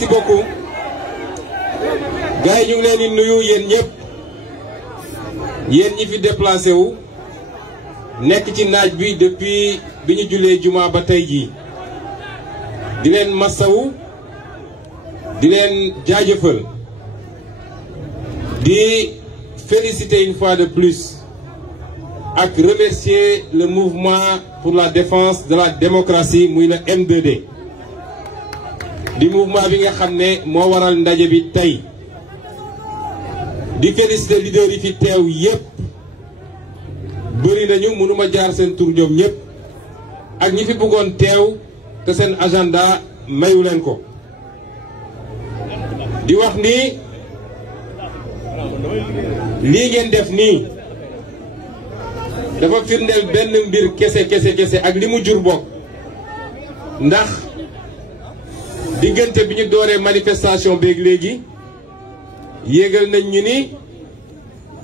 Merci beaucoup gars yi ñu ngi leen di nuyu yéen ñëpp yéen ñi fi déplacé wu nekk ci naaj bi depuis bi ñu jullee juma ba tey jii di leen masawu di leen jaajëfal di féliciter une fois de plus ak remercier le mouvement pour la défense de la démocratie muy le M2D di mouvement bi nga xam ne moo waral ndaje bi tey di féliciter leader yi fi teew yépp bëri nañu mënuma jaar seen tur ñoom ñépp ak ñi fi bëggoon teew te seen agenda mayu leen ko di wax ni lii ngeen def nii dafa firndeel benn mbir kese ak li mu jur bokk ndax diggante bi ñu dooree manifestation beeg léegi yéegal nañ ñu ni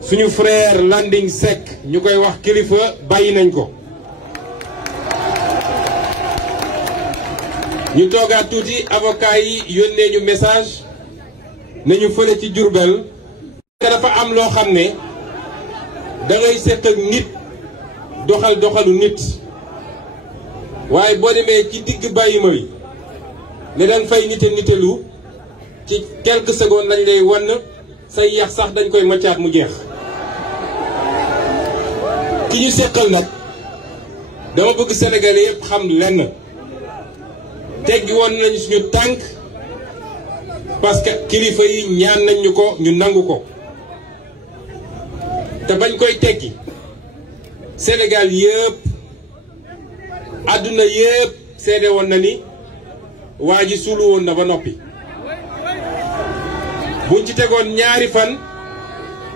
suñu frère Landing Seck ñu koy wax kilifa bàyyi nañ ko ñu toogaat tuuti avocat yi yónnee ñu message nañu fële ci Diourbel dafa am loo xam ne da ngay seq ak nit doxalu nit waaye boo demee ci digg bàyyi ma wi ne dañ fay nitelu ci quelques secondes lañ lay wan say yax sax dañ koy maccaat mu jeex ki ñu seqal nag dama bëgg Sénégalais yëpp xam lenn teggi woon nañu suñu tànk parce que kilifa yi ñaan nañ ñu ko ñu nangu ko te bañ koy teggi Sénégal yëpp àdduna yëpp seede woon na ni waa ji suulu woon na ba noppi buñ ci tegoon ñaari fan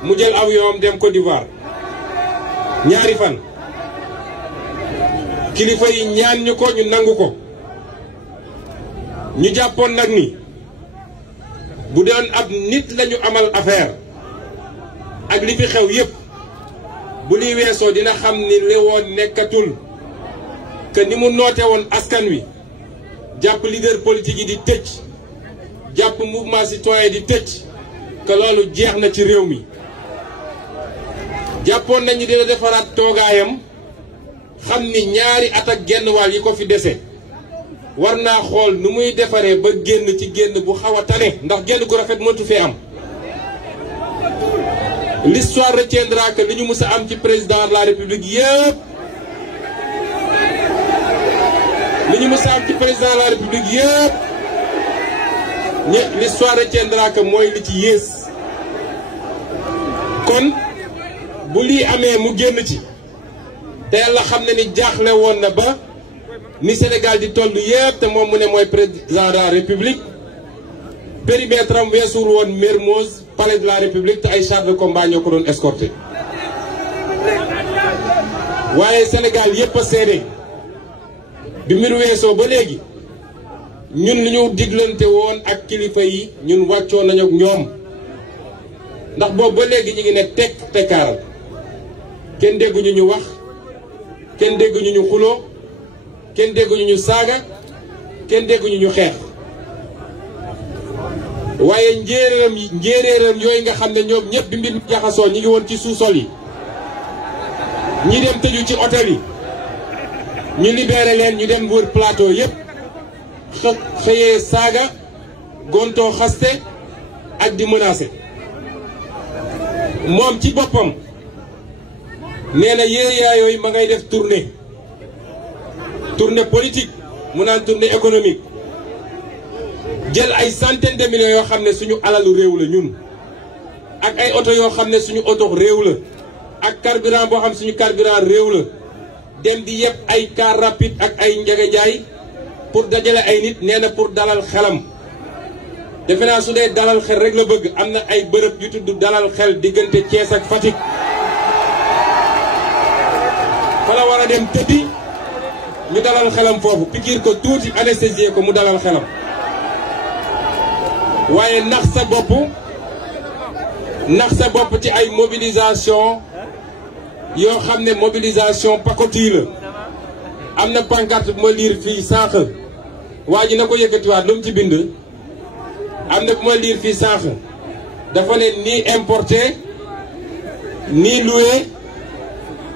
mu jël avion dem Côte d'Ivoire ñaari fan kilifa yi ñaan ñu ko ñu nangu ko ñu jàppoon nag ni bu doon ab nit lañu amal affaire ak li fi xew yépp bu liy weesoo dina xam ni li woon nekkatul que ni mu noote woon askan wi jàpp leader politique yi di tëj jàpp mouvement citoyen di tëj que loolu jeex na ci réew mi jàppoon nañu dina defaraat toogaayam xam ni ñaari at ak genn wàll yi ko fi dese war naa xool nu muy defaree ba génn ci génn bu xaw a tane ndax génn gu rafet mënatu fee am. L'histoire retiendra que li ñu mës a am ci président de la république yëpp li ñu mës a am ci président de la république yëpp l'histoire retiendra que mooy li ci yées. kon bu lii amee mu génn ci te yàlla xam ne ni jaaxle woon na ba ni Sénégal di toll yëpp te moom mu ne mooy président de la république périmètre am weesuwul woon Mermoz palais de la république te ay chars de combat ñoo ko doon escorté. waaye Sénégal yëpp a seede bi mbir weesoo ba léegi ñun li ñu diglante woon ak kilifa yi ñun wàccoo nañu ak ñoom ndax boobu ba léegi ñu ngi ne tekk tekkaaral kenn dégguñu ñu wax kenn dégguñu ñu xuloo kenn dégguñu ñu saaga kenn dégguñu ñu xeex. waaye njéeréeram yooyu nga xam ne ñoom ñëpp bi mbir mi jaxasoo ñi ngi woon ci sous-sol yi ñi dem tëju ci hôtel yi ñu libéré leen ñu dem wër plateau yëpp xëyee saaga gontoo xaste ak di menacé. moom ci boppam nee na yéeyaa yooyu ma ngay def tournée politique mu naan tournée économique jël ay centaines de millions yoo xam ne suñu alalu réew la ñun ak ay oto yoo xam ne suñu oto réew la ak carburant boo xam suñu carburant réew la dem di yëpp ay car rapide ak ay njëgëjaay pour dajale ay nit nee na pour dalal xelam. defe naa su dee dalal xel rek la bëgg am na ay bërëb yu tudd dalal xel diggante Thiès ak Fatick fa la war a dem tëddi ñu dalal xelam foofu pikiir ko tuuti anesthésier ko mu dalal xelam. waaye nax sa bopp ci ay mobilisation yoo xam ne mobilisation pacotille la. am na pancarte bu ma liir fii sànq waa ji na ko yëkkatiwaat lu mu ci bind. am na bu ma liir fii sànq dafa ne ni importé ni loué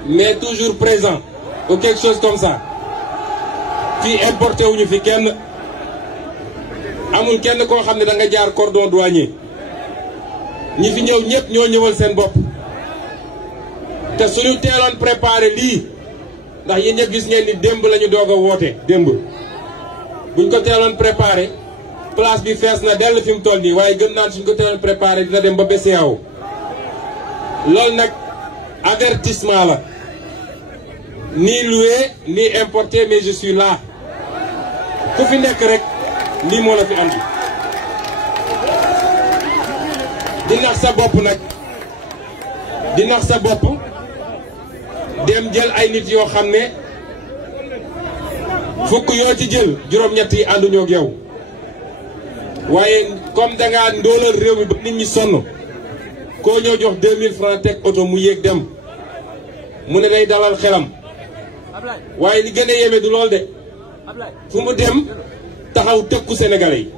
mais toujours présent ou quelque chose comme ça. fii importé wuñu fi kenn. amul kenn koo xam ne da nga jaar cordon douanier ñi fi ñëw ñëpp ñoo ñëwal seen bopp te suñu teeloon préparé lii ndax yéen ñëpp gis ngeen ni démb la ñu doog a woote démb buñ ko teeloon préparé place bi fees na dell fi mu toll nii waaye gën naan suñ ko teeloon préparé dina dem ba BCEAO loolu nag avertissement la ni loué ni importé mais je suis là ku fi nekk rek lii moo la fi andi di nax sa bopp nag di nax sa bopp dem jël ay nit yoo xam ne fukk yoo ci jël juróom-ñett yi ànduñoo ak yow waaye comme dangaa ndóolal réew mi ba nit ñi sonn koo ñoo jox 2000 francs teg oto mu yéeg dem mu ne day dalal xelam waaye li gën a yéeme du lool de fu mu dem taxaw tëkku Sénégalais yi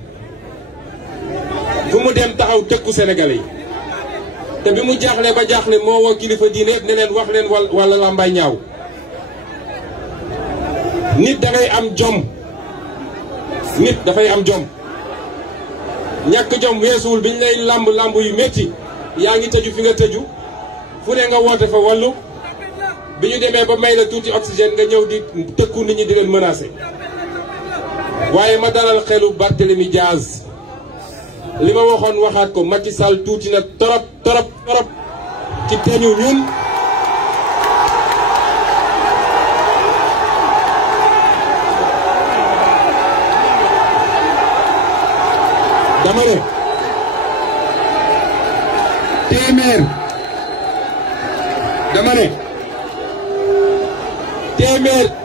fu mu dem taxaw tëkku Sénégalais yi te bi mu jaaxle ba jaaxle moo woo kilifa diine ne leen wax leen wala làmbaay ñaaw nit dangay am jom nit dafay am jom ñàkk jom weesuwul biñ lay lamb yu métti yaa ngi tëju fi nga tëju fu ne nga woote fa wàllu bi ñu demee ba may la tuuti oxygène nga ñëw di tëkku nit ñi di leen menacer. waaye ma dalal xelu Barthélémy Diaz li ma waxoon waxaat ko Macky Sall tuuti na torop ci teñu ñun dama ne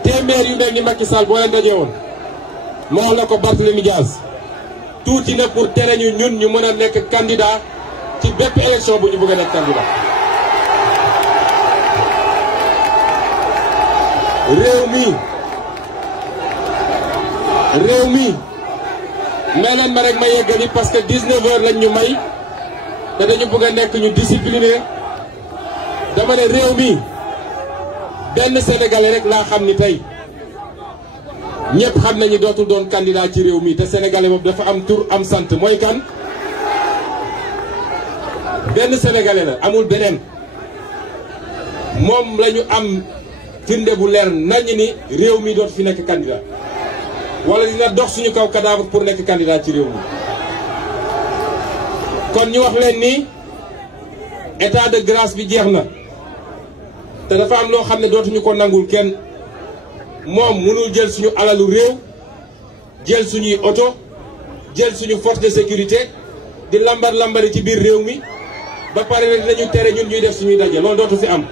téeméer yu mel ni Macky Sall boo leen dajee woon ma wax la ko Barthélémy Diaz tuuti na pour tere ñu ñun ñu mën a nekk candidat ci bépp élection bu ñu bëgg a nekk candidat. réew mi may leen ma rek ma yeggali parce que 19h lañ ñu may te dañu bëgg a nekk ñu discipliné dama ne réew mi benn sénégalais rek laa xam ni tey ñëpp xam nañu dootul doon candidat ci réew mi te sénégalais boobu dafa am tur am sant mooy kan benn sénégalais la amul beneen moom la ñu am firnde bu leer nañ ni réew mi dootu fi nekk candidat wala dina dox suñu kaw cadavre pour nekk candidat ci réew mi. kon ñu wax leen ni état de grâce bi jeex na te dafa am loo xam ne dootuñu ko nangul kenn. moom mënul jël suñu alalu réew jël suñuy oto jël suñu force de sécurité di lambari ci biir réew mi ba pare rek dañu tere ñun ñuy def suñuy daje loolu dootu fi am.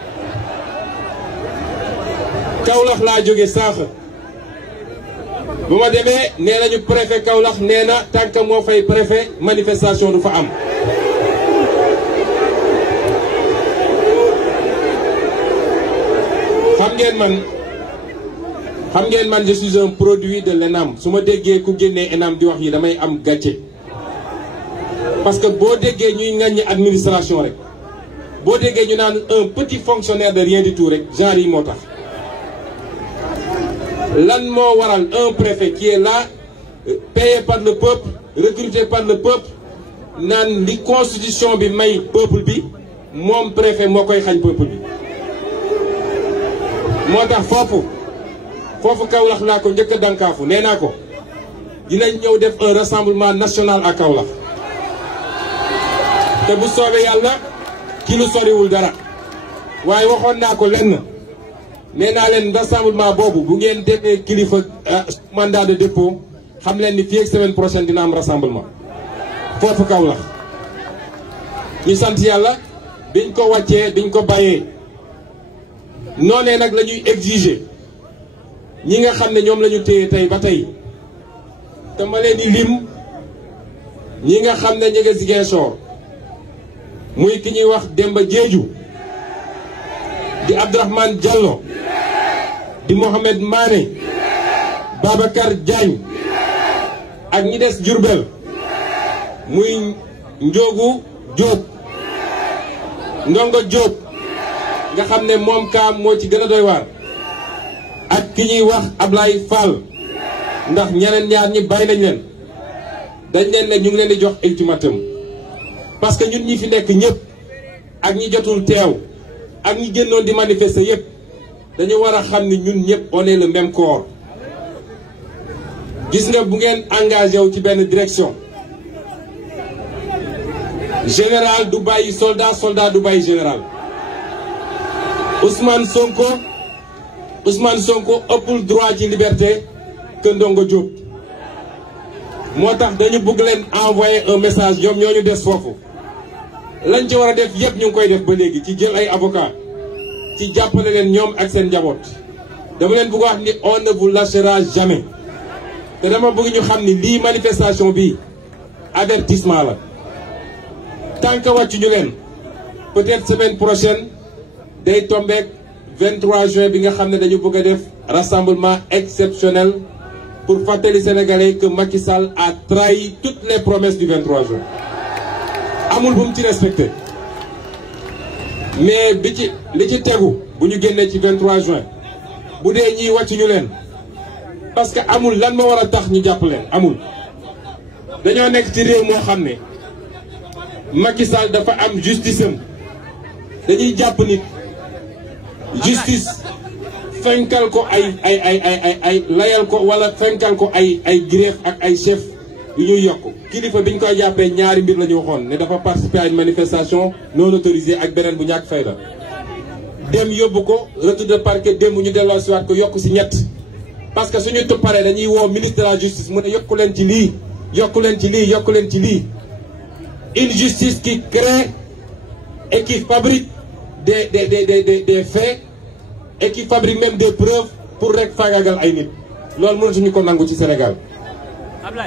Kaolack laa jóge sànq bu ma demee nee nañu préfet Kaolack nee na tant que moo fay préfet manifestation du fa am. xam ngeen man je suis un produit de l'ENAM su ma déggee ku génnee ENAM di wax yi damay am gàcce parce que boo déggee ñuy ŋàññi administration rek boo déggee ñu naan un petit fonctionnaire de rien du tout rek genre yi moo tax. lan moo waral un préfet qui est là payé par le peuple recruté par le peuple naan li constitution bi may peuple bi moom préfet moo koy xañ peuple bi moo tax foofu Kaolack laa ko njëkk a dankaafu nee naa ko dinañ ñëw def un rassemblement national à Kaolack te bu soobee yàlla ci lu soriwul dara waaye waxoon naa ko lenn nee naa leen rassemblement boobu bu ngeen demee kilifa mandat de dépôt xam leen ni fii ak semaine prochaine dina am rassemblement foofu Kaolack ñu sant yàlla biñ ko wàccee biñ ko bàyyee noonee nag la ñuy exiger ñi nga xam ne ñoom la ñu téye tey ba tey te ma leen di lim ñi nga xam ne ñi nga Ziguinchor muy ki ñuy wax Demba Diédhiou di Abdourahmane Diallo di Mohamed Mané Babacar Diagne ak ñi des Diourbel muy Ndiogu Diop Ndongo Diop nga xam ne moom kaam moo ci gën a doy waar ak ki ñuy wax Ablaye Fall ndax ñeneen ñaar ñi bàyyi nañ leen dañ leen ne ñu ngi leen di jox ultimatum parce que ñun ñi fi nekk ñëpp ak ñi jotul teew ak ñi génnoon di manifester yëpp dañu war a xam ni ñun ñëpp on est le même corps. gis nga bu ngeen engagé wu ci benn direction général du bàyyi soldat soldat du bàyyi général Ousmane Sonko ëppul droit ci liberté que Ndongo Diop moo tax dañu bëgg leen envoyer un message ñoom ñoo ñu des foofu lañ ci war a def yëpp ñu ngi koy def ba léegi ci jël ay avocat ci jàppale leen ñoom ak seen njaboot dama leen bëgg wax ni on ne vous lâchera jamais te dama bëgg ñu xam ni lii manifestation bi avertissement la tant que wàccu ñu leen peut-être semaine prochaine day tombeek 23 juin bi nga xam ne dañu bëgg a def rassemblement exceptionnel pour fàttali Sénégalais que Macky Sall a trahi toutes les promesses du 23 juin amul bu mu ci respecté mais li ci tegu bu ñu génnee ci 23 juin bu dee ñiy wàcc ñu leen parce que amul lan ma war a tax ñu jàpp leen amul dañoo nekk ci réew moo xam ne Macky Sall dafa am justice am dañuy jàpp nit justice fenkal ko ay layal ko wala fenkal ko ay greffe ak ay chef yu ñuy yokk kilifa biñ koy jàppee ñaari mbir la ñu waxoon ne dafa participer à une manifestation non autorisée ak beneen bu ñàkk fayda dem yóbbu ko retour de parquet démb ñu delloo siwaat ko yokk si ñett parce que suñu paree dañuy woo ministre de la justice mu ne yokku leen ci lii yokku leen ci lii yokku leen ci lii une justice qui crée et qui fabrique des faits et qui fabrique même des preuves pour rek faagaagal ay nit loolu mënatuñu ko nangu ci Sénégal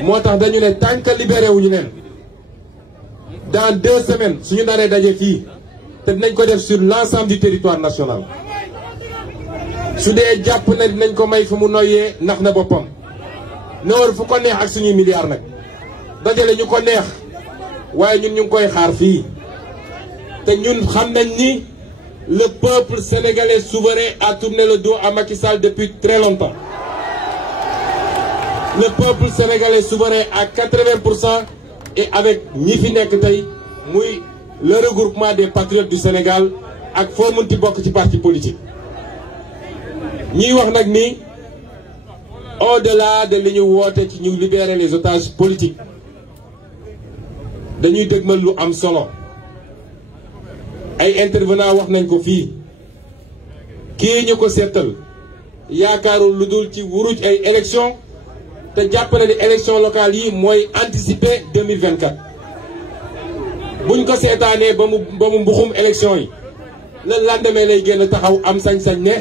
moo tax dañu ne tant que libéré wuñu leen dans 2 semaines suñu naree daje fii te dinañ ko def sur l'ensemble du territoire national su dee jàpp na dinañ ko may fu mu noyyee nax na boppam ne war fu ko neex ak suñuy milliards nag dajale ñu ko neex waaye ñun ñu ngi koy xaar fii te ñun xam nañ ni le peuple sénégalais souverain a tourné le dos à Macky Sall depuis très longtemps. Le peuple sénégalais souverain à 80% et avec ñi fi nekk tey muy le regroupement des patriotes du Sénégal ak foo mënti bokk ci parti politique. ñiy wax nag ni au-delà de li ñu woote ci ñu libérer les otages politiques dañuy dëgmal lu am solo ay intervenants wax nañ ko fii kii ñu ko seetal yaakaarul lu dul ci wuruj ay élection te jàpp na ni élection locale yi mooy anticiper 2024 buñ ko seetaanee ba mu mbuxum élection yi le lendemain lay génn taxaw am sañ-sañ ne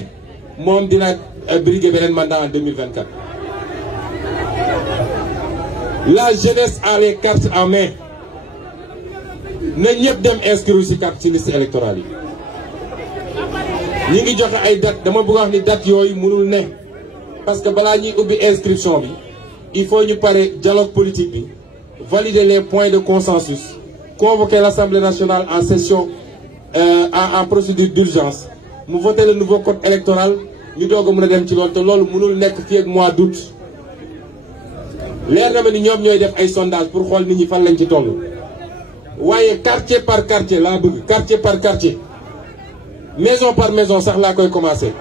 moom dina briguer beneen mandat en 2024. La jeunesse a les cartes en main na ñëpp dem inscrire ci carte ci liste électorale yi ñi ngi joxe ay date dama bëgg wax ni date yooyu mënul ne parce que balaa ñuy ubbi inscription bi il faut ñu pare dialogue politique bi valider les points de consensus convoquer l'Assemblée nationale en session en procédure d'urgence mu voter le nouveau code électoral ñu doog a mën a dem ci loolu te loolu mënul nekk fii ak mois d'août leer na ma ni ñoom ñooy def ay sondage pour xool nit ñi fan lañ ci toll waaye quartier par quartier laa bëgg quartier par quartier maison par maison sax laa koy commencer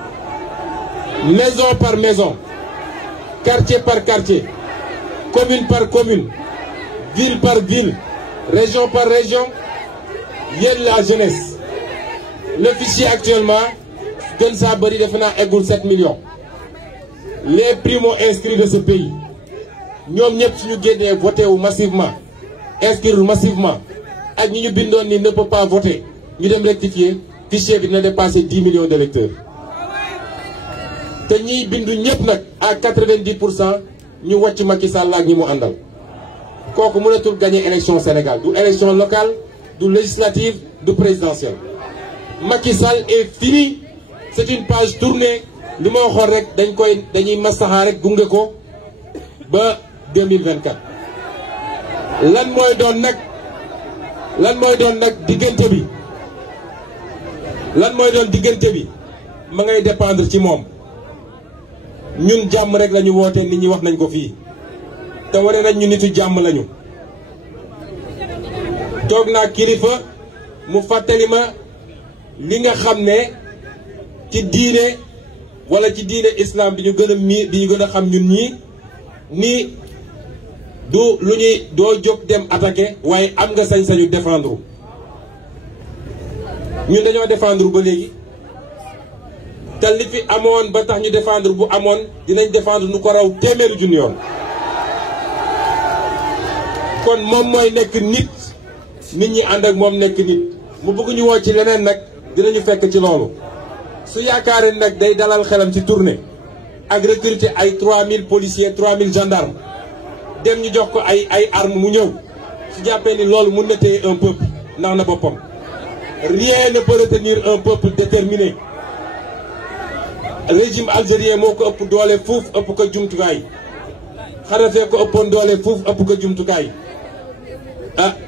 maison par maison quartier par quartier commune par commune ville par ville région par région yéen la jeunesse le fichier actuellement gën saa bëri defe naa eggul 7 millions les primo-inscrits de ce pays ñoom ñëpp suñu génnee voté wu massivement inscrire massivement ak ñi ñu bindoon ni ne peut pas voter ñu dem rectifier fichier bi dina dépasser 10 millions d'électeurs te ñiy bindu ñëpp nag à 90% ñu wàcc Macky Sall ak ñi mu àndal kooku mënatul gagner élection Sénégal du élection locale du législative du présidentielle Macky Sall est fini c'est une page tournée li ma waxoon rek dañuy masaxa rek gunge ko ba 2024 lan mooy doon nag diggante bi ma ngay dépendre ci moom ñun jàmm rek lañu woote nit ñi wax nañ ko fii te wane nañ ñu nitu jàmm lañu toog naa kilifa mu fàttali ma li nga xam ne ci diine wala ci diine islam bi ñu gën a xam ñun ñii nii du lu ñuy doo jóg dem attaquer waaye am nga sañ-sañu défendre ñun dañoo défendre ba léegi te li fi amoon ba tax ñu défendre bu amoon dinañ défendre nu ko raw téeméeri junni yoon kon moom mooy nekk nit ñi ànd ak moom nekk nit mu bëgg ñu woo ci leneen nag dinañu fekk ci loolu su yaakaaree nag day dalal xelam ci tournée ak recruter ay 3000 policiers 3000 gendarmes dem ñu jox ko ay armes mu ñëw su jàppee ni loolu mun na téye un peuple ndax na boppam rien ne peut retenir un peuple déterminé régime algérien moo ko ëpp doole fuuf ëpp ko jumtukaay Kadhafi ko ëppoon doole fuuf ëpp ko jumtukaay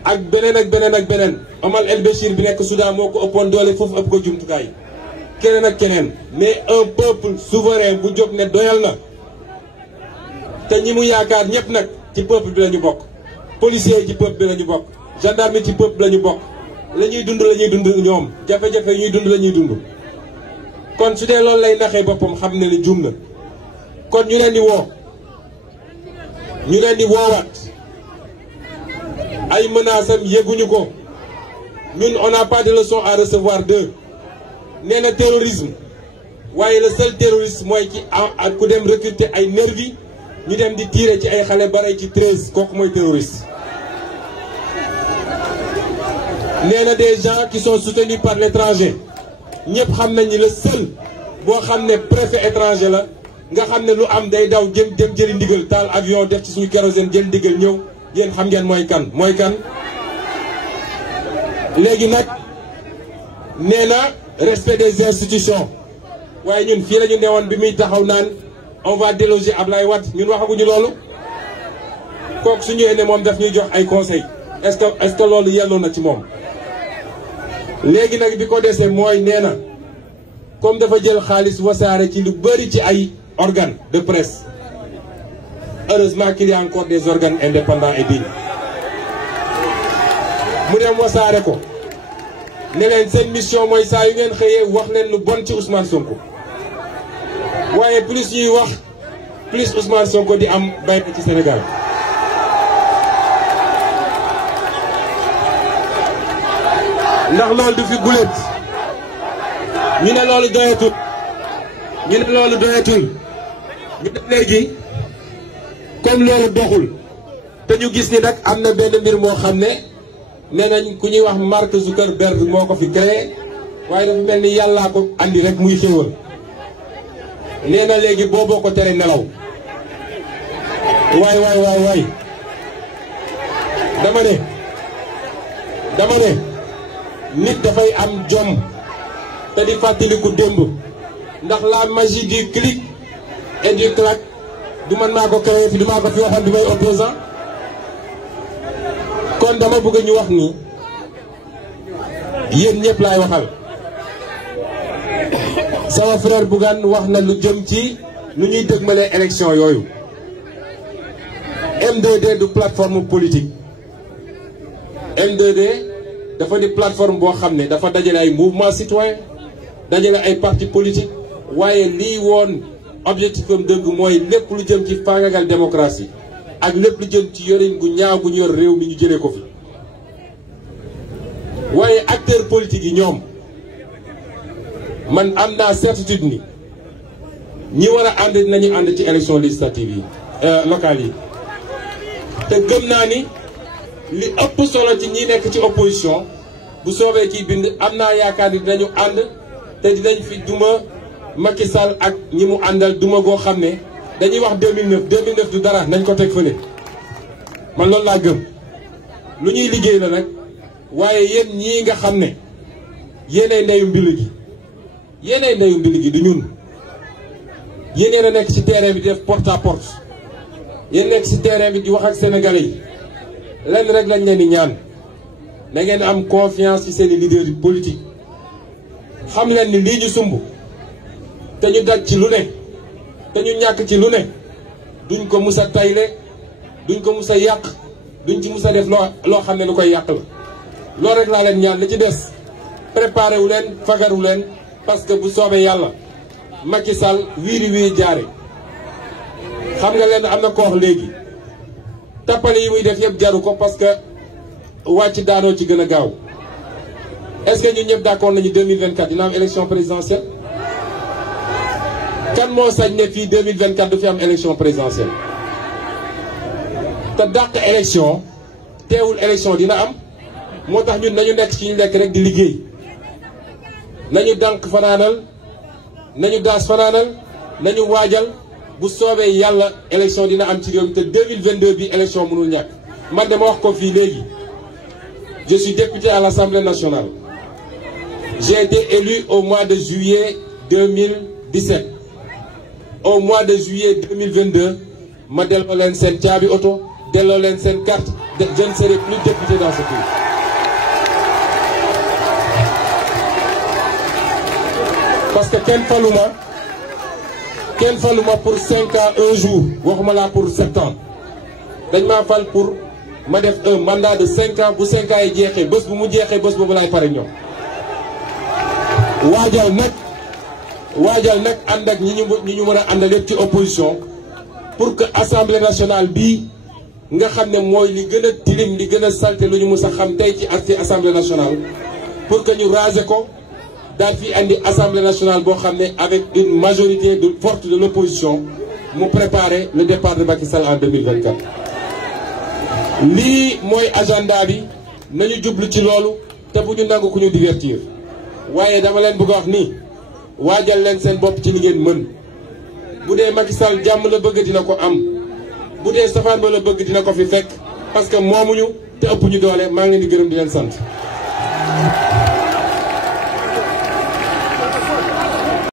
ak beneen Omar El Béchir bi nekk Soudan moo ko ëppoon doole fuuf ëpp ko jumtukaay keneen ak keneen mais un peuple souverain bu jóg ne doyal na te ñi mu yaakaar ñëpp nag ci peuple bi la ñu bokk policiers yi ci peuple bi la ñu bokk gendarme yi ci peuple bi la ñu bokk la ñuy dund ñoom jafe-jafe yi ñuy dund la ñuy dund kon su dee loolu lay naxee boppam xam ne ni jum na kon ñu leen di woowaat ay menaces am yëguñu ko ñun on n'a pas de leçon à recevoir d'eux nee na terrorisme waaye le seul terroriste mooy ci ak ku dem recruter ay nervi ñu dem di tirer ci ay xale baray ci 13 kooku mooy terroriste. nee na des gens qui sont soutenus par l'étranger ñëpp xam nañ ni le seul boo xam ne préfet étranger la nga xam ne lu am day daw dem jëli ndigal taal avion def ci suñu kérosène jël ndigal ñëw yéen xam ngeen mooy kan. léegi nag nee na respect des institutions waaye ñun fii la ñu newoon bi muy taxaw naan on va déloger Ablaye Wade ñun waxaguñu loolu kooku su ñëwee ne moom daf ñuy jox ay conseils est-ce que loolu yelloo na ci moom. léegi nag bi ko desee mooy nee na comme dafa jël xaalis wasaare ci lu bëri ci ay organes de presse heureusement qu'il y a encore des organes indépendants et dignes mu dem wasaare ko ne leen seen mission mooy saa yu ngeen xëyee wax leen lu bon ci Ousmane Sonko waaye plus ñuy wax plus Ousmane Sonko di am bay ci Sénégal. ndax loolu du fi gulet ñu ne loolu doyatul ñu ne léegi comme loolu doxul te ñu gis ni nag am na benn mbir moo xam ne nee nañ ku ñuy wax Mark Zuckerberg moo ko fi créé waaye dafa mel ni yàllaa ko andi rek muy xéewal nee na léegi booboo ko tere nelaw waay dama ne nit dafay am jom te di fàttaliku démb ndax la magie du clic et du clac du man maa ko créé fi du maa ko fi waxoon bi may opposant kon dama bëgg ñu wax ni yéen ñëpp laay waxal sama frère Bougane wax na lu jëm ci lu ñuy dëgmalee élection yooyu M2D du plateforme politique M2D dafa di plateforme boo xam ne dafa dajale ay mouvement citoyen dajale ay parti politique waaye lii woon objectif am dëgg mooy lépp lu jëm ci faagagal démocratie ak lépp lu jëm ci yorin gu ñaaw gu ñu yor réew mi ñu jëlee ko fi waaye acteurs politiques yi ñoom man am naa certitude ni ñi war a ànd nañu ànd ci élection législative yi locales yi te gëm naa ni li ëpp solo ci ñi nekk ci opposition bu soobee ciy bind am naa yaakaar ni dinañu ànd te dinañ fi duma Macky Sall ak ñi mu àndal duma goo xam ne dañuy wax 2009 du dara nañ ko teg fële man loolu laa gëm lu ñuy liggéey la nag waaye yéen ñii nga xam ne yéenay ndeyu mbilu gi du ñun yéen a nekk ci terrain bi di def porte à porte yéen nekk ci terrain bi di wax ak sénégalais yi lenn rek lañ leen di ñaan na ngeen am confiance ci seeni leader politique xam leen ni lii ñu sumb te ñu daj ci lu ne te ñu ñàkk ci lu ne duñ ko mus a tayle duñ ko mus a yàq duñ ci mus a def loo xam ne lu koy yàq la loolu rek laa leen ñaan li ci des préparé wu leen fagaru leen parce que bu soobee yàlla Macky Sall wiiri jaare xam nga leen am na ko wax léegi tappale yi muy def yëpp jaru ko parce que wàcc daanoo ci gën a gaaw est-ce que ñun ñëpp d'accord nañu 2024 dina am élection présidentielle kan moo sañ ne fii 2024 du fi am élection présidentielle te dàq élection teewul élection dina am moo tax ñun nañu nekk ci ñu nekk rek di liggéey nañu dànk fanaanal nañu daas fanaanal nañu waajal bu soobee yàlla élection dina am ci réew mi te 2022 bi élection mënul ñàkk man dama wax ko fii léegi je suis député à l'Assemblée nationale j'ai été élu au mois de juillet 2017 au mois de juillet 2022 ma delloo leen seen caabi oto delloo leen seen carte je ne serai plus député dans ce pays. parce que kenn faluma pour 5 ans 1 jour waxuma laa pour 7 ans dañ maa fal pour ma def un mandat de 5 ans bu 5 ans yi jeexee bés bu mu jeexee bés boobu laay pare ñoom waajal nag ànd ak ñi ñu mën a àndal yëpp ci opposition pour que assemblée nationale bii nga xam ne mooy li gën a tilim li gën a salté lu ñu mës a xam tey ci assemblée nationale pour que ñu raser ko daal fi andi assemblée nationale boo xam ne avec une majorité forte de l'opposition mu préparer le départ de Macky Sall en 2024. lii mooy agenda bi nañu jublu ci loolu te bu ñu nangu ku ñu divertir waaye dama leen bëgg a wax nii waajal leen seen bopp ci li ngeen mën bu dee Macky Sall jàmm la bëgg dina ko am bu dee safaan ba la bëgg dina ko fi fekk parce que moomuñu te ëpp ñu doole maa ngi leen di gërëm di leen sant.